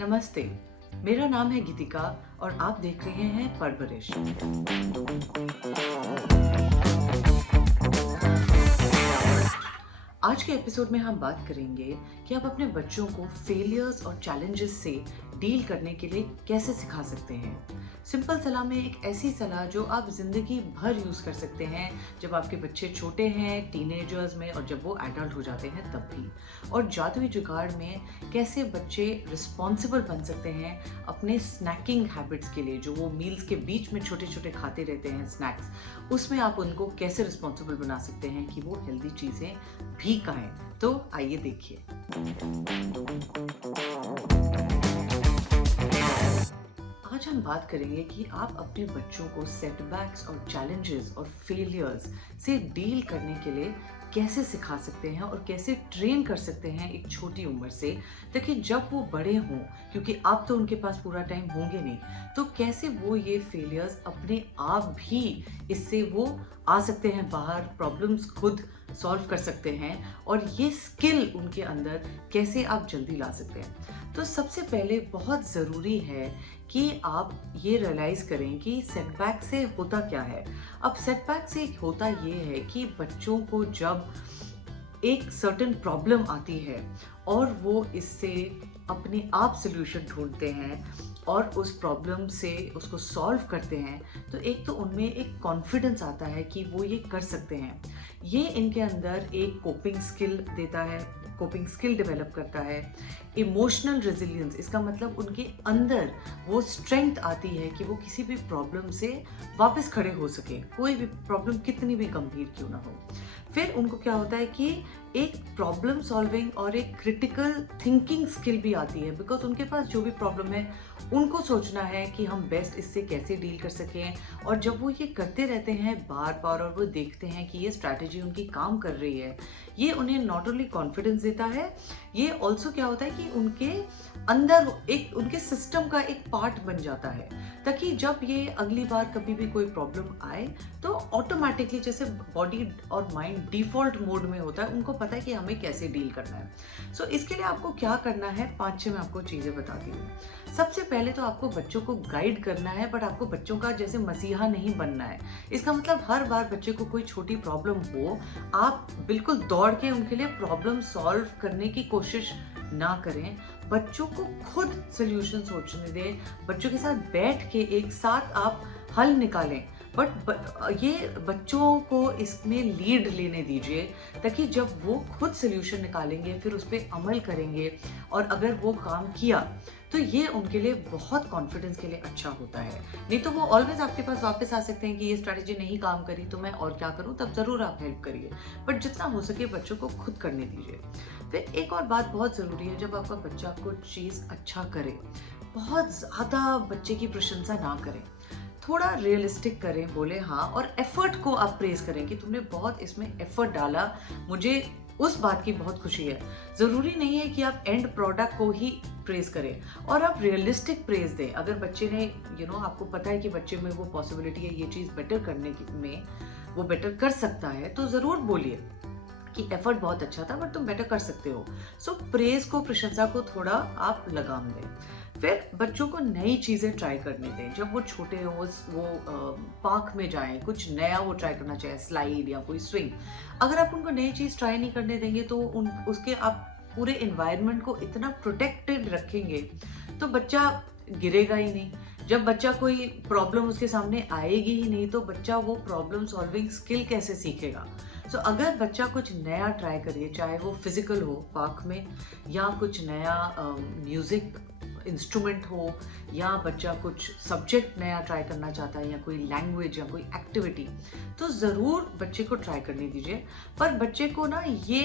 नमस्ते, मेरा नाम है गीतिका और आप देख रहे हैं परवरिश। आज के एपिसोड में हम बात करेंगे कि आप अपने बच्चों को फेलियर्स और चैलेंजेस से डील करने के लिए कैसे सिखा सकते हैं। सिंपल सलाह में एक ऐसी सलाह जो आप जिंदगी भर यूज कर सकते हैं, जब आपके बच्चे छोटे हैं, टीनेजर्स में, और जब वो एडल्ट हो जाते हैं तब भी। और जादुई जुगाड़ में कैसे बच्चे रिस्पॉन्सिबल बन सकते हैं अपने स्नैकिंग हैबिट्स के लिए, जो वो मील्स के बीच में छोटे छोटे खाते रहते हैं स्नैक्स, उसमें आप उनको कैसे रिस्पॉन्सिबल बना सकते हैं कि वो हेल्दी चीजें भी खाएं। तो आइए देखिए। आज हम बात करेंगे कि आप अपने बच्चों को सेटबैक्स और चैलेंजेस और फेलियर्स से डील करने के लिए कैसे सिखा सकते हैं और कैसे ट्रेन कर सकते हैं एक छोटी उम्र से, ताकि जब वो बड़े हों, क्योंकि अब तो उनके पास पूरा टाइम होंगे नहीं, तो कैसे वो ये फेलियर्स अपने आप भी इससे वो आ सकते हैं बाहर, प्रॉब्लम्स खुद सॉल्व कर सकते हैं, और ये स्किल उनके अंदर कैसे आप जल्दी ला सकते हैं। तो सबसे पहले बहुत ज़रूरी है कि आप ये रियलाइज़ करें कि सेटबैक से होता क्या है। अब सेटबैक से होता ये है कि बच्चों को जब एक सर्टेन प्रॉब्लम आती है और वो इससे अपने आप सोल्यूशन ढूंढते हैं और उस प्रॉब्लम से उसको सॉल्व करते हैं, तो एक तो उनमें एक कॉन्फिडेंस आता है कि वो ये कर सकते हैं। ये इनके अंदर एक कोपिंग स्किल देता है, कोपिंग स्किल डेवलप करता है। इमोशनल रेजिलियंस, इसका मतलब उनके अंदर वो स्ट्रेंथ आती है कि वो किसी भी प्रॉब्लम से वापस खड़े हो सके, कोई भी प्रॉब्लम कितनी भी गंभीर क्यों ना हो। फिर उनको क्या होता है कि एक प्रॉब्लम सॉल्विंग और एक क्रिटिकल थिंकिंग स्किल भी आती है, बिकॉज उनके पास जो भी प्रॉब्लम है उनको सोचना है कि हम बेस्ट इससे कैसे डील कर सकें। और जब वो ये करते रहते हैं बार बार और वो देखते हैं कि ये स्ट्रैटेजी उनकी काम कर रही है, ये उन्हें नॉट ओनली कॉन्फिडेंस देता है, ये ऑल्सो क्या होता है कि उनके अंदर एक उनके सिस्टम का एक पार्ट बन जाता है, ताकि जब ये अगली बार कभी भी कोई प्रॉब्लम आए तो ऑटोमेटिकली, जैसे बॉडी और माइंड डिफॉल्ट मोड में होता है, उनको पता है कि हमें कैसे डील करना है। सो इसके लिए आपको क्या करना है, 5-6 मैं आपको चीज़ें बताती हूँ। सबसे पहले तो आपको बच्चों को गाइड करना है, बट आपको बच्चों का जैसे मसीहा नहीं बनना है। इसका मतलब हर बार बच्चे को कोई छोटी प्रॉब्लम हो, आप बिल्कुल दौड़ के उनके लिए प्रॉब्लम सॉल्व करने की कोशिश ना करें। बच्चों को खुद सोल्यूशन सोचने दें, बच्चों के साथ बैठ के एक साथ आप हल निकालें, बट ये बच्चों को इसमें लीड लेने दीजिए, ताकि जब वो खुद सोल्यूशन निकालेंगे फिर उस पर अमल करेंगे, और अगर वो काम किया तो ये उनके लिए बहुत कॉन्फिडेंस के लिए अच्छा होता है। नहीं तो वो ऑलवेज आपके पास वापस आ सकते हैं कि ये स्ट्रैटेजी नहीं काम करी तो मैं और क्या करूं, तब ज़रूर आप हेल्प करिए, बट जितना हो सके बच्चों को खुद करने दीजिए। फिर एक और बात बहुत ज़रूरी है, जब आपका बच्चा कुछ चीज़ अच्छा करे, बहुत ज़्यादा बच्चे की प्रशंसा ना करें, थोड़ा रियलिस्टिक करें, बोले हाँ, और एफर्ट को आप प्रेज करें कि तुमने बहुत इसमें एफर्ट डाला, मुझे उस बात की बहुत खुशी है। ज़रूरी नहीं है कि आप एंड प्रोडक्ट को ही प्रेज करें, और आप रियलिस्टिक प्रेज दें। अगर बच्चे ने आपको पता है कि बच्चे में वो पॉसिबिलिटी है ये चीज़ बेटर करने में, वो बेटर कर सकता है, तो ज़रूर बोलिए कि एफर्ट बहुत अच्छा था बट तुम बेटर कर सकते हो। सो प्रेज को, प्रशंसा को थोड़ा आप लगाम दें। फिर बच्चों को नई चीज़ें ट्राई करने दें। जब वो छोटे हो, वो पार्क में जाएं, कुछ नया वो ट्राई करना चाहे, स्लाइड या कोई स्विंग। अगर आप उनको नई चीज़ ट्राई नहीं करने देंगे तो उसके आप पूरे इन्वायरमेंट को इतना प्रोटेक्टेड रखेंगे तो बच्चा गिरेगा ही नहीं। जब बच्चा कोई प्रॉब्लम उसके सामने आएगी ही नहीं तो बच्चा वो प्रॉब्लम सॉल्विंग स्किल कैसे सीखेगा। सो अगर बच्चा कुछ नया ट्राई करिए, चाहे वो फिजिकल हो पार्क में, या कुछ नया म्यूजिक इंस्ट्रूमेंट हो, या बच्चा कुछ सब्जेक्ट नया ट्राई करना चाहता है, या कोई लैंग्वेज या कोई एक्टिविटी, तो ज़रूर बच्चे को ट्राई करने दीजिए। पर बच्चे को ना ये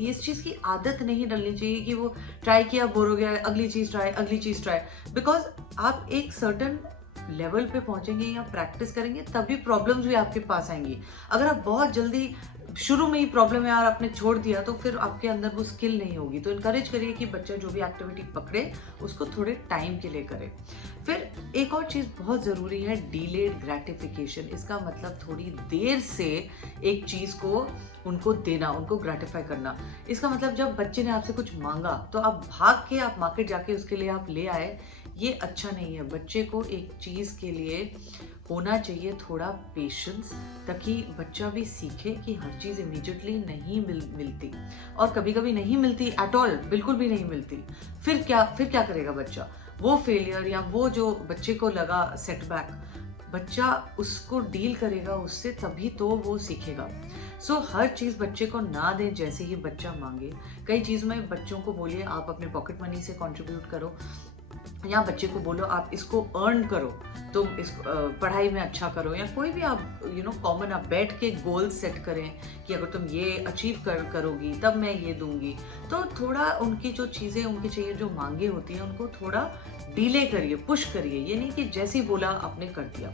इस चीज़ की आदत नहीं डलनी चाहिए कि वो ट्राई किया, बोर हो गया, अगली चीज़ ट्राई, बिकॉज आप एक सर्टन लेवल पे पहुंचेंगे या प्रैक्टिस करेंगे तभी प्रॉब्लम्स भी आपके पास आएंगी। अगर आप बहुत जल्दी शुरू में ही प्रॉब्लम है और आपने छोड़ दिया तो फिर आपके अंदर वो स्किल नहीं होगी। तो इनकरेज करिए कि बच्चा जो भी एक्टिविटी पकड़े उसको थोड़े टाइम के लिए करे। फिर एक और चीज़ बहुत ज़रूरी है, डिलेड ग्रेटिफिकेशन। इसका मतलब थोड़ी देर से एक चीज़ को उनको देना, उनको ग्रेटिफाई करना। इसका मतलब जब बच्चे ने आपसे कुछ मांगा तो आप भाग के आप मार्केट जाके उसके लिए आप ले आए, ये अच्छा नहीं है। बच्चे को एक चीज़ के लिए होना चाहिए थोड़ा पेशेंस, ताकि बच्चा भी सीखे कि हर चीज़ इमीडिएटली नहीं मिलती, और कभी कभी नहीं मिलती एट ऑल, बिल्कुल भी नहीं मिलती। फिर क्या करेगा बच्चा? वो फेलियर या वो जो बच्चे को लगा सेटबैक, बच्चा उसको डील करेगा उससे, तभी तो वो सीखेगा। सो हर चीज़ बच्चे को ना दें जैसे ही बच्चा मांगे। कई चीज़ में बच्चों को बोलिए आप अपने पॉकेट मनी से कंट्रीब्यूट करो, या बच्चे को बोलो आप इसको अर्न करो, तुम इस पढ़ाई में अच्छा करो, या कोई भी आप कॉमन आप बैठ के गोल सेट करें कि अगर तुम ये अचीव करोगी तब मैं ये दूंगी। तो थोड़ा उनकी जो चीज़ें उनकी चाहिए, जो मांगे होती हैं, उनको थोड़ा डिले करिए, पुश करिए। ये नहीं कि जैसे ही बोला आपने कर दिया।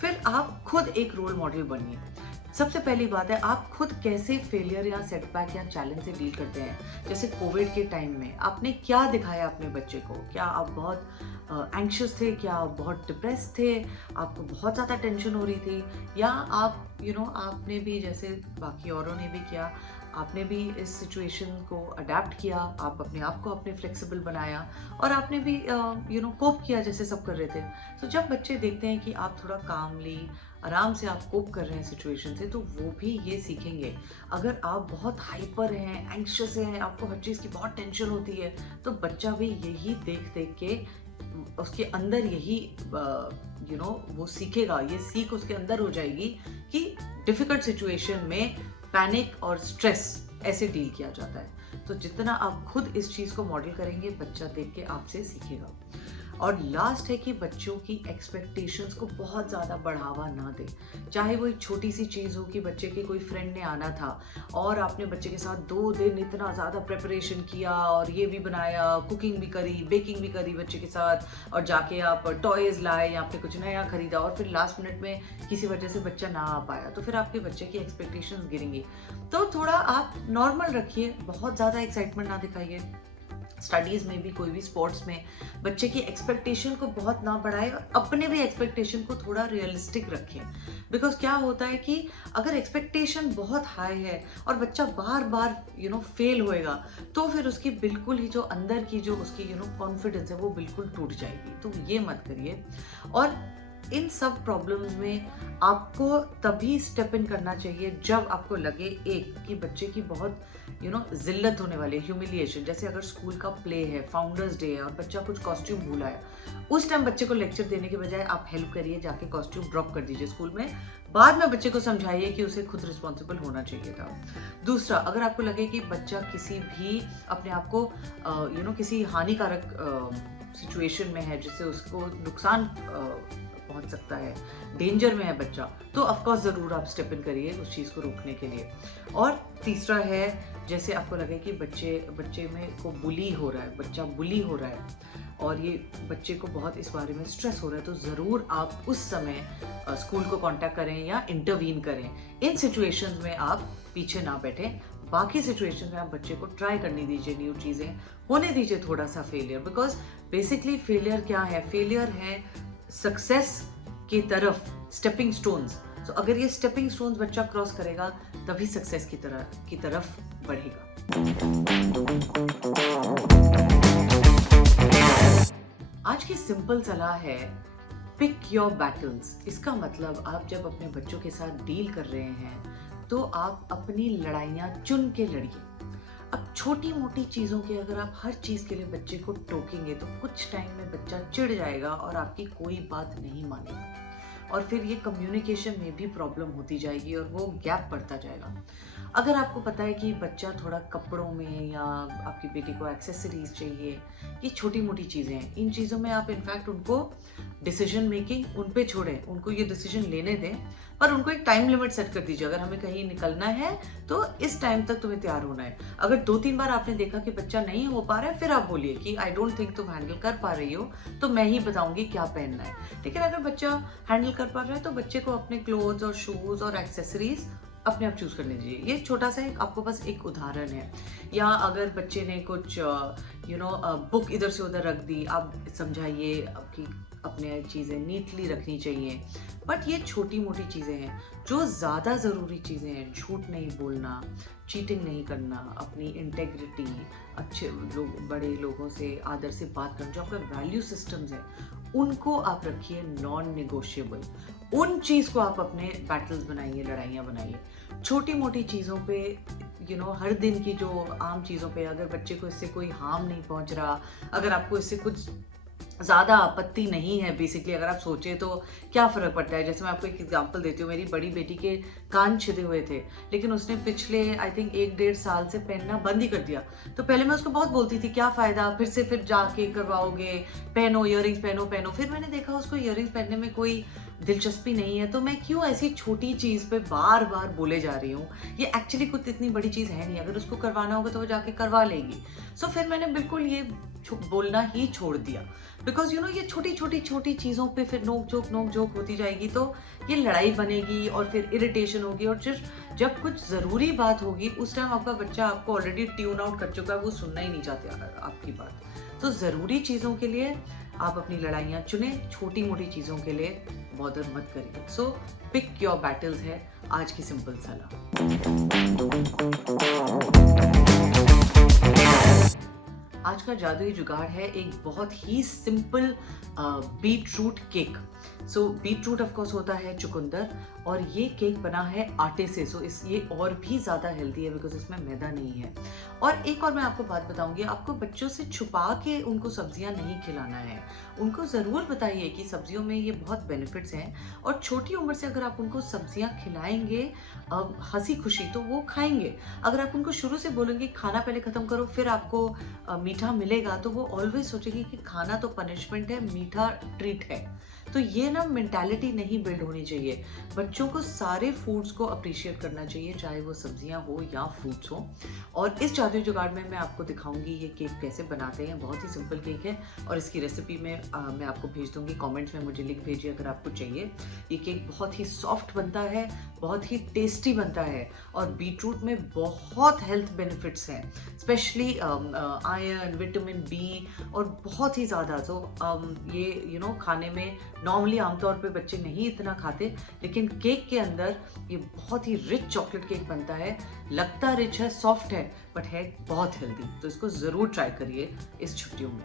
फिर आप खुद एक रोल मॉडल बनिए। सबसे पहली बात है, आप खुद कैसे फेलियर या सेटबैक या चैलेंज से डील करते हैं। जैसे कोविड के टाइम में आपने क्या दिखाया अपने बच्चे को? क्या आप बहुत एंग्शियस थे? क्या आप बहुत डिप्रेस थे? आपको बहुत ज़्यादा टेंशन हो रही थी? या आप आपने भी, जैसे बाकी औरों ने भी किया, आपने भी इस सिचुएशन को अडेप्ट किया, आप अपने आप को अपने फ्लेक्सिबल बनाया, और आपने भी कोप किया जैसे सब कर रहे थे। तो जब बच्चे देखते हैं कि आप थोड़ा कामली, आराम से आप कोप कर रहे हैं सिचुएशन से, तो वो भी ये सीखेंगे। अगर आप बहुत हाइपर हैं, एंग्शियस हैं, आपको हर चीज़ की बहुत टेंशन होती है, तो बच्चा भी यही देख देख के उसके अंदर यही वो सीखेगा, ये सीख उसके अंदर हो जाएगी कि डिफिकल्ट सिचुएशन में पैनिक और स्ट्रेस ऐसे डील किया जाता है। तो जितना आप खुद इस चीज़ को मॉडल करेंगे, बच्चा देख के आपसे सीखेगा। और लास्ट है कि बच्चों की एक्सपेक्टेशंस को बहुत ज़्यादा बढ़ावा ना दें। चाहे वो एक छोटी सी चीज़ हो कि बच्चे के कोई फ्रेंड ने आना था और आपने बच्चे के साथ 2 दिन इतना ज़्यादा प्रिपरेशन किया, और ये भी बनाया, कुकिंग भी करी, बेकिंग भी करी बच्चे के साथ, और जाके आप टॉयज़ लाए या आपने कुछ नया खरीदा, और फिर लास्ट मिनट में किसी वजह से बच्चा ना आ पाया, तो फिर आपके बच्चे की एक्सपेक्टेशंस गिरेंगी। तो थोड़ा आप नॉर्मल रखिए, बहुत ज़्यादा एक्साइटमेंट ना दिखाइए। स्टडीज़ में भी, कोई भी स्पोर्ट्स में, बच्चे की एक्सपेक्टेशन को बहुत ना बढ़ाए, और अपने भी एक्सपेक्टेशन को थोड़ा रियलिस्टिक रखें। बिकॉज क्या होता है कि अगर एक्सपेक्टेशन बहुत हाई है और बच्चा बार बार फेल होएगा, तो फिर उसकी बिल्कुल ही जो अंदर की जो उसकी कॉन्फिडेंस है वो बिल्कुल टूट जाएगी। तो ये मत करिए। और इन सब प्रॉब्लम्स में आपको तभी स्टेप इन करना चाहिए जब आपको लगे एक कि बच्चे की बहुत जिल्लत होने वाली है, ह्यूमिलिएशन। जैसे अगर स्कूल का प्ले है, फाउंडर्स डे है, और बच्चा कुछ कॉस्ट्यूम भूला है, उस टाइम बच्चे को लेक्चर देने के बजाय आप हेल्प करिए, जाके कॉस्ट्यूम ड्रॉप कर दीजिए स्कूल में। बाद में बच्चे को समझाइए कि उसे खुद रिस्पॉन्सिबल होना चाहिए था। दूसरा, अगर आपको लगे कि बच्चा किसी भी अपने आप को किसी हानिकारक सिचुएशन में है जिससे उसको नुकसान पहुंच सकता है, डेंजर में है बच्चा, तो ऑफकोर्स ज़रूर आप स्टेप इन करिए उस चीज़ को रोकने के लिए। और तीसरा है, जैसे आपको लगे कि बच्चे में को बुली हो रहा है, बच्चा बुली हो रहा है और ये बच्चे को बहुत इस बारे में स्ट्रेस हो रहा है, तो ज़रूर आप उस समय स्कूल को कांटेक्ट करें या इंटरवीन करें। इन सिचुएशंस में आप पीछे ना बैठें। बाकी सिचुएशन में आप बच्चे को ट्राई करने दीजिए, न्यू चीज़ें होने दीजिए, थोड़ा सा फेलियर। बिकॉज बेसिकली फेलियर क्या है? फेलियर है सक्सेस की तरफ स्टेपिंग स्टोन्स। तो अगर ये स्टेपिंग स्टोन्स बच्चा क्रॉस करेगा, तभी सक्सेस की तरफ बढ़ेगा। आज की सिंपल सलाह है, पिक योर बैटल्स। इसका मतलब आप जब अपने बच्चों के साथ डील कर रहे हैं, तो आप अपनी लड़ाइयाँ चुन के लड़िए। अब छोटी मोटी चीज़ों के अगर आप हर चीज़ के लिए बच्चे को टोकेंगे, तो कुछ टाइम में बच्चा चिढ़ जाएगा और आपकी कोई बात नहीं मानेगा, और फिर ये कम्युनिकेशन में भी प्रॉब्लम होती जाएगी और वो गैप बढ़ता जाएगा। अगर आपको पता है कि बच्चा थोड़ा कपड़ों में, या आपकी बेटी को एक्सेसरीज चाहिए, ये छोटी मोटी चीज़ें हैं, इन चीज़ों में आप इनफैक्ट उनको डिसीजन मेकिंग उन पे छोड़ें, उनको ये डिसीजन लेने दें, पर उनको एक टाइम लिमिट सेट कर दीजिए। अगर हमें कहीं निकलना है तो इस टाइम तक तुम्हें तैयार होना है। अगर 2-3 बार आपने देखा कि बच्चा नहीं हो पा रहा है, फिर आप बोलिए कि आई डोंट थिंक तुम हैंडल कर पा रही हो, तो मैं ही बताऊंगी क्या पहनना है। लेकिन अगर बच्चा हैंडल कर पा रहा है, तो बच्चे को अपने क्लोथ्स और शूज़ और एक्सेसरीज अपने आप चूज़ करने दीजिए। ये छोटा सा एक आपको बस एक उदाहरण है। या अगर बच्चे ने कुछ बुक इधर से उधर रख दी, आप समझाइए आपकी अपने चीज़ें नीटली रखनी चाहिए। बट ये छोटी-मोटी चीज़ें हैं, जो ज़्यादा ज़रूरी चीज़ें हैं, झूठ नहीं बोलना, चीटिंग नहीं करना, अपनी इंटेग्रिटी, अच्छे लोग बड़े लोगों से आदर से बात करना, जो आपका वैल्यू सिस्टम्स है, उनको आप रखिए नॉन नेगोशिएबल। उन चीज़ को आप अपने बैटल्स बनाइए, लड़ाइयाँ बनाइए। छोटी-मोटी चीज़ों पे हर दिन की जो आम चीज़ों पे अगर बच्चे को इससे कोई हार्म नहीं पहुँच रहा, अगर आपको इससे कुछ ज़्यादा आपत्ति नहीं है, बेसिकली अगर आप सोचें तो क्या फ़र्क पड़ता है? जैसे मैं आपको एक एग्ज़ाम्पल देती हूँ, मेरी बड़ी बेटी के कान छिदे हुए थे, लेकिन उसने पिछले आई थिंक 1 डेढ़ साल से पहनना बंद ही कर दिया। तो पहले मैं उसको बहुत बोलती थी, क्या फ़ायदा? फिर जाके करवाओगे, पहनो इयररिंग्स पहनो, पहनो। फिर मैंने देखा उसको इयररिंग्स पहनने में कोई दिलचस्पी नहीं है, तो मैं क्यों ऐसी छोटी चीज़ पे बार-बार बोले जा रही हूँ? ये एक्चुअली कुछ इतनी बड़ी चीज़ है नहीं, अगर उसको करवाना होगा तो वो जाके करवा लेगी। सो फिर मैंने बिल्कुल ये बोलना ही छोड़ दिया। बिकॉज़ ये छोटी चीज़ों पे फिर नोक-झोंक होती जाएगी, तो ये लड़ाई बनेगी और फिर इरिटेशन होगी, और जब कुछ ज़रूरी बात होगी, उस टाइम आपका बच्चा आपको ऑलरेडी ट्यून आउट कर चुका है, वो सुनना ही नहीं चाहते आपकी बात। तो ज़रूरी चीज़ों के लिए आप अपनी लड़ाइयाँ चुनें, छोटी-मोटी चीज़ों के लिए बॉदर मत करिए। सो पिक योर बैटल्स है आज की सिंपल सलाह। आज का जादुई जुगाड़ है एक बहुत ही simple beetroot cake. So beetroot of course होता है चुकंदर, और ये केक बना है आटे से। सो ये और भी ज़्यादा हेल्दी है बिकॉज इसमें मैदा नहीं है। और एक और मैं आपको बात बताऊंगी, आपको बच्चों से छुपा के उनको सब्जियां नहीं खिलाना है। उनको ज़रूर बताइए कि सब्जियों में ये बहुत बेनिफिट्स हैं, और छोटी उम्र से अगर आप उनको सब्जियां खिलाएंगे हंसी खुशी, तो वो खाएंगे। अगर आप उनको शुरू से बोलेंगे खाना पहले ख़त्म करो फिर आपको मीठा मिलेगा, तो वो ऑलवेज सोचेगी कि खाना तो पनिशमेंट है, मीठा ट्रीट है। तो ये ना मेंटालिटी नहीं बिल्ड होनी चाहिए। बच्चों को सारे फूड्स को अप्रिशिएट करना चाहिए, चाहे वो सब्जियां हो या फ्रूट्स हो। और इस जादुई जुगाड़ में मैं आपको दिखाऊंगी ये केक कैसे बनाते हैं। बहुत ही सिंपल केक है, और इसकी रेसिपी में मैं आपको भेज दूंगी। कमेंट्स में मुझे लिख भेजिए अगर आपको चाहिए। ये केक बहुत ही सॉफ्ट बनता है, बहुत ही टेस्टी बनता है, और बीटरूट में बहुत हेल्थ बेनिफिट्स हैं, स्पेशली आयरन, विटामिन बी, और बहुत ही ज़्यादा। तो ये खाने में नॉर्मली आमतौर पे बच्चे नहीं इतना खाते, लेकिन केक के अंदर ये बहुत ही रिच चॉकलेट केक बनता है। लगता रिच है, सॉफ्ट है, बट है बहुत हेल्दी। तो इसको ज़रूर ट्राई करिए इस छुट्टियों में।